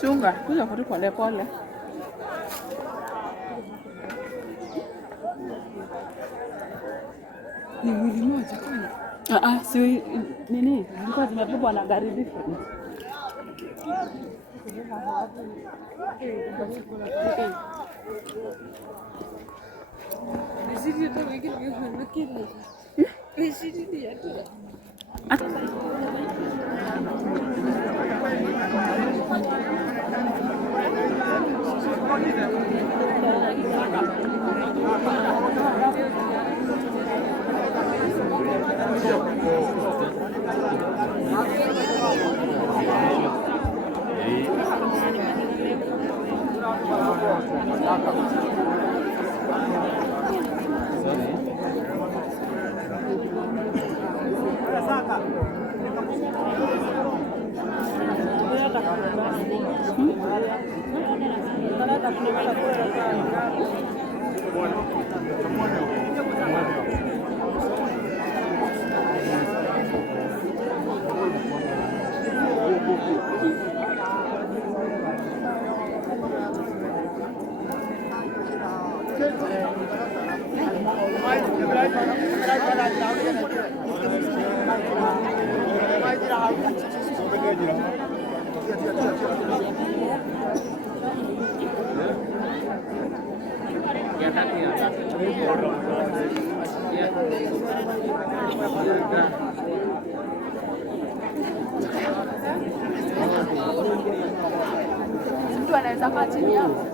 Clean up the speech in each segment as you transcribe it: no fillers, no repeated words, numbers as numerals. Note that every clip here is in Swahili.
Chunga, kuja kutu pole pole. Ni mwili moja kwani? Si nini? Zilikuwa zimebebwa na gari different. Mtu anaweza kaa chini hapo.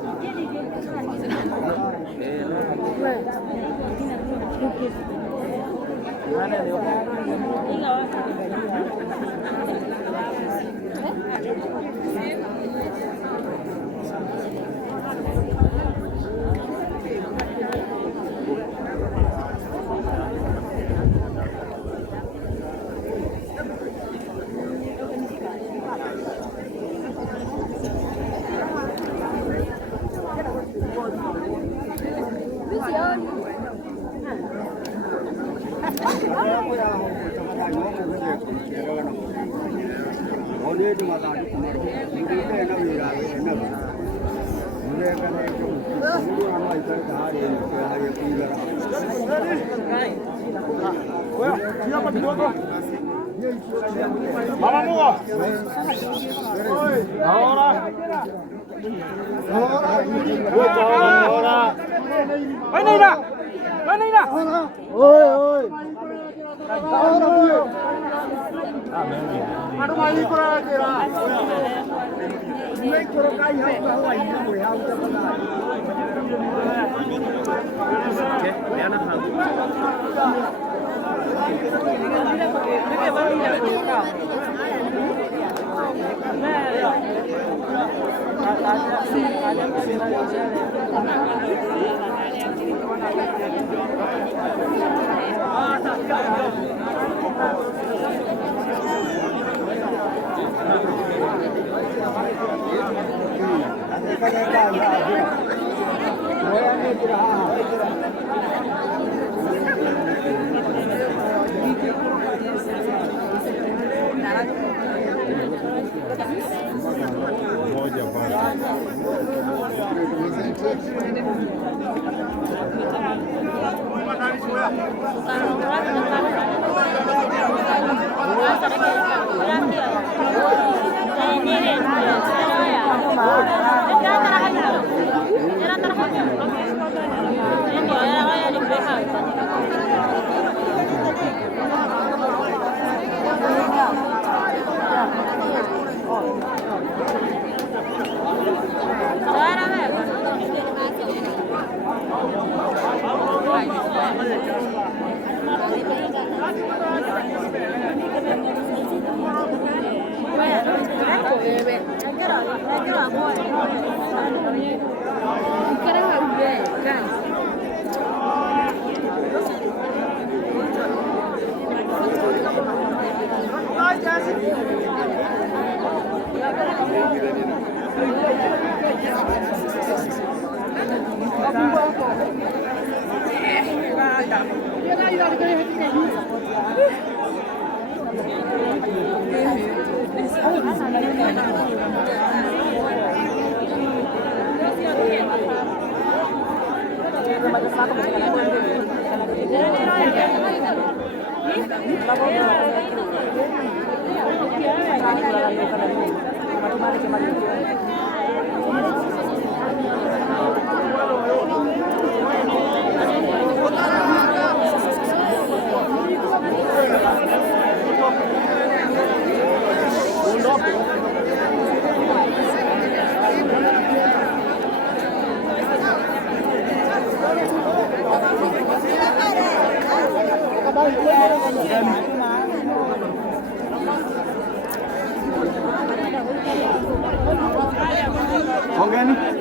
Organic.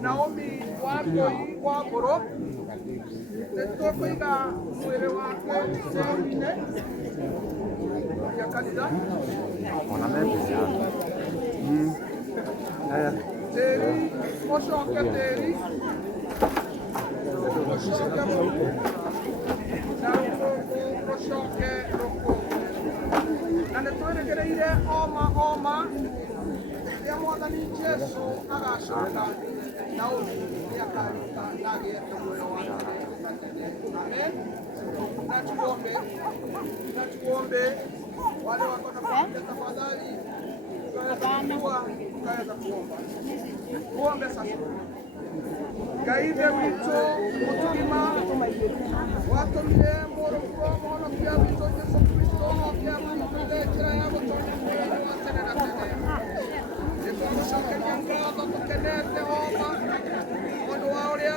Naomi Wakoi Wakoro netokoiga mwere wake semine ya kanisa ona mepesa teri oshoke teri oshoke roko na netoeregereire oma ya mwathani Jesu agacoka Naomi nĩakaruta na agĩete muoyo wake. Amen. Na tuombe wale wako na familia, tafadhali tukaweza kuomba. Tuombe sasa. Ngai witũ mũtugima watũmire mũrũguo mũhonokia witũ Jesu Kristo oke atũrutĩre njĩra ya gũtoonya muoyo wa tene na tene. Nĩtwamũcokeria ngatho tũkenete Jehova ũndũ wa ũrĩa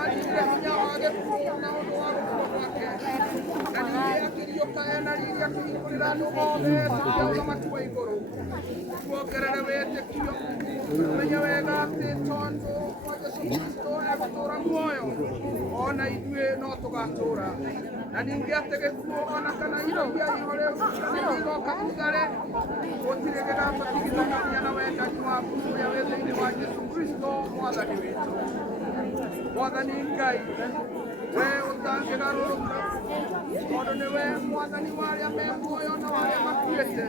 arindire hinya wa gĩkuũ na ũndũ wa gũkua gwake, na ningĩ akĩriũka ena riri akĩhingũrĩra andũ othe tũgĩa ũthamaki wa igũrũ. Tuongerere wĩtĩkio tumenye wega atĩ tondũ wa Jesu Kristo egũtũũra muoyo ona ithuĩ no tũgatũũra, na ningĩ atĩ gĩkuũ ona kana irogia iho rĩu kana igoka thutha-rĩ gũtirĩ gĩgatũtigithania na wendani waku ũrĩa wĩ thĩinĩ wa Jesu Kristo mwathani witũ. Mwathani Ngai we ũtangĩgarũrũka tondũ nĩwe mwathani wa arĩa me muoyo na wa arĩa makuĩte.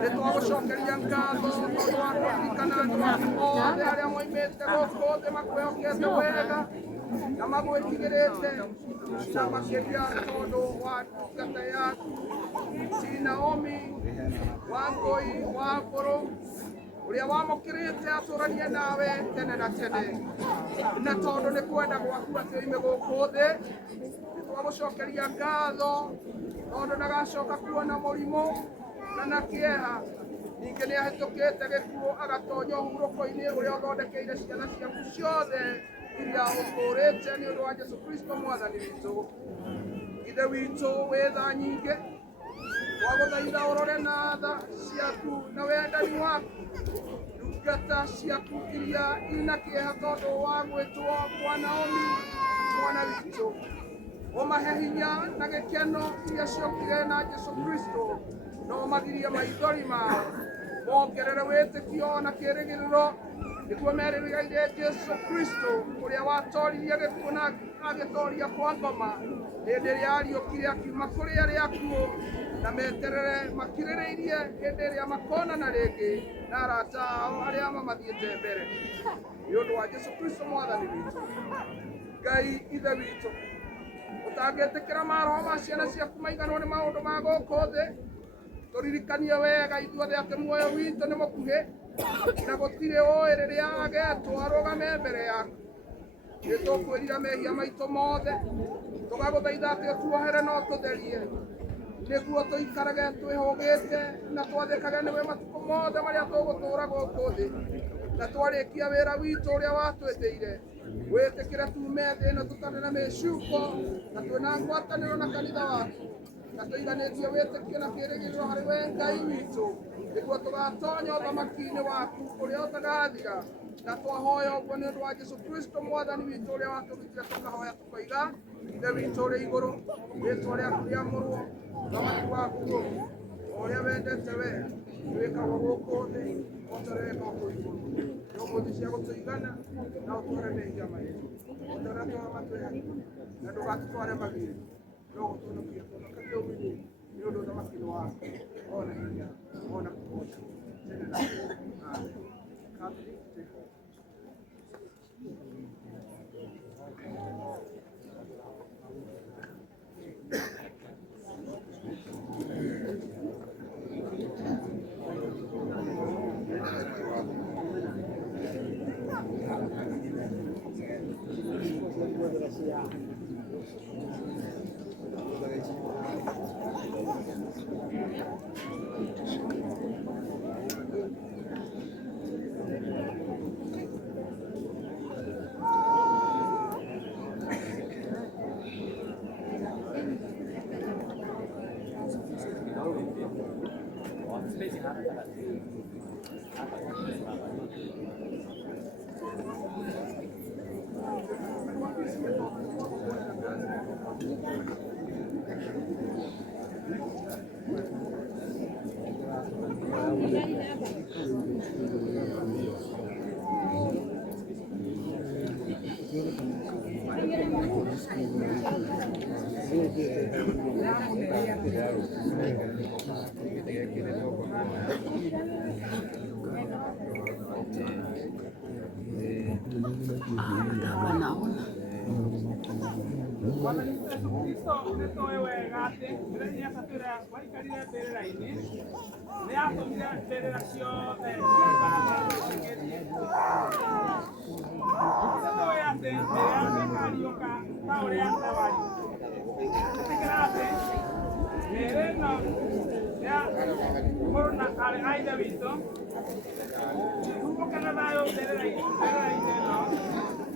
Nĩtwagũcokeria ngatho tondũ wa kũririkana andũ aku othe arĩa moimĩte gũkũ thĩ makwĩhokete wega na magwĩtigĩrĩte, na makĩria tondũ wa ndungata yaku ti Naomi Wangui Wakoro ũrĩa wamũkĩrĩte atũranie nawe tene na tene, na tondũ nĩ kwenda gwaku atĩ oime gũkũ thĩ. Nĩtwagũcokeria ngatho tondũ ndagacoka kuona mũrimũ kana kĩeha. Ningĩ nĩahĩtũkĩte gĩkuũ agatonya ũhurũko-inĩ ũrĩa ũthondekeire ciana ciaku ciothe iria ũkũrĩte nĩ ũndũ wa Jesu Kristo mwathani witũ. Ithe witũ wĩ tha nyingĩ, twagũthaitha ũrore na tha ciaku na wendani waku ndungata ciaku iria ina kĩeha tondũ wa gwĩtwo kwa Naomi mwana witũ. Ũmahe hinya na gĩkeno iria ciokire na Jesu Kristo, no ũmagirie maithori mao, mongerere wĩtĩkio na kĩĩrĩgĩrĩro, nĩguo merĩgĩrĩire Jesu Kristo ũrĩa watoririe gĩkuũ na agĩtoria kwa ngoma hĩndĩ ĩrĩa ariũkire akiuma kũrĩ arĩa akuũ, na meterere makirĩrĩirie hĩndĩ ĩrĩa makonana rĩngĩ na arata ao arĩa mamathiĩte mbere nĩ ũndũ wa Jesu Kristo mwathani witũ. Ngai ithe witũ ũtangĩtĩkĩra maroho ma ciana ciaku maiganwo nĩ maũndũ ma gũkũ thĩ, tũririkanie wega ithuothe atĩ muoyo witũ nĩ mũkuhĩ na gũtirĩ ũĩ rĩrĩa agetwo arũgame mbere yaku. Nĩtũkwĩrira mehia maitũ mothe, tũgagũthaitha atĩ ũtuohere na ũtũtherie, nĩguo tũikarage twĩhũgĩte na twathĩkage nĩwe matukũ mothe marĩa tũgũtũũra gũkũ thĩ, na twarĩkia wĩra witũ ũrĩa watwĩtĩire. Wĩtĩkĩre tume thĩ ĩno tũtarĩ na mĩcuko na twĩna ngwatanĩro na kanitha waku, na tũiganĩtie wĩtĩkio na kĩĩrĩgĩrĩro harĩ we Ngai witũ nĩguo tũgatonya ũthamaki-inĩ waku ũrĩa ũtagathira na twahoya ũguo nĩ ũndũ wa Jesũ Kristo mwathani witũ ũrĩa watũrutire tũkahoya tũkoiga ithe witũ ũrĩ igũrũ rĩĩtwa rĩaku rĩamũrwo ũthamaki waku ũũke ũrĩa wendete we wĩkagwo gũkũ thĩ o ta ũrĩa wĩkagwo kũu igũrũ nyũmũ cia gũtũigana na ũtware mehia maitũ o ta ũrĩa twara matweheri na ndũgatũtware magigi no gũtũhonokia tũhonoka kĩũmini nĩ ũndũ ũthamaki-inĩ waku ona hinya ona kũhota tene na amen.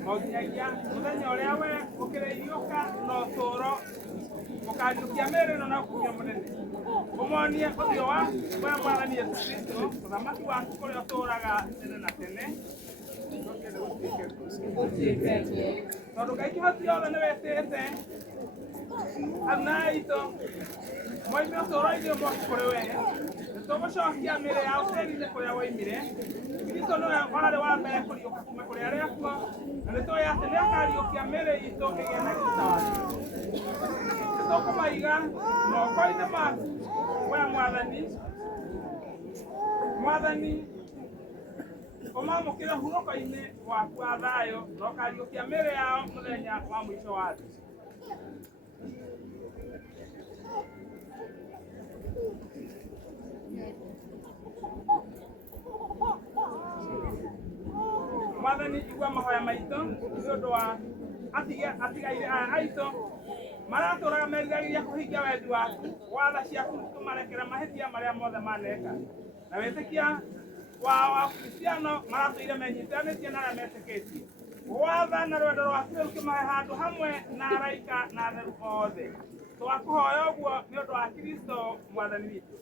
Muthenya ũrĩa we ũkĩrĩiũka na ũtũũro ũkanjũkia mĩĩrĩ ĩno na ũkumia mũnene ũmonie ũthiũ waku we mwathani Yesu Kristo ũthamaki waku kũrĩa ũtũũraga tene na tene tondũ Ngai kĩhoti yothe nĩ wĩtĩte aruna aitũ moime ũtũũro-inĩ ũmwe kũrĩ we nĩtũgũcokia mĩĩrĩ yao tĩĩri-inĩ kũrĩa woimire Kristo nĩwe warĩ wa mbere kũriũka kuuma kũrĩ arĩa akuũ na nĩtũĩ atĩ nĩakariũkia mĩĩrĩ itũ ĩgĩe na hinya wake nĩtũkũmaiga moko-inĩ maku we mwathani ũmamũkĩre hurũko-inĩ waku wa thayũ na ũkariũkia mĩĩrĩ yao mũthenya wa mũico wa thĩ Mwathani igua mahoya maitũ nĩ ũndũ wa atigaire aya aitũ maratũũraga meriragĩria kũhingia wendi waku watha ciaku tũmarekera mahĩtia marĩa mothe maneka na wĩtĩkia wao wa Kristiano maratũire menyitithanĩtie na arĩa metĩkĩtie watha na rwendo rwaku rĩu kĩmahe handũ hamwe na araika na atheru othe twakũhoya ũguo nĩ ũndũ wa Kristo mwathani witũ.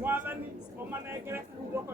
Mwathani omanengere kũhurũka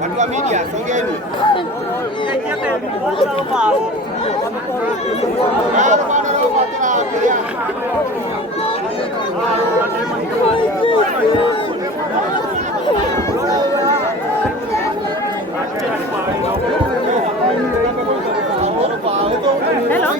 Watu wa media songeni. Hello.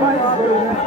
Vai,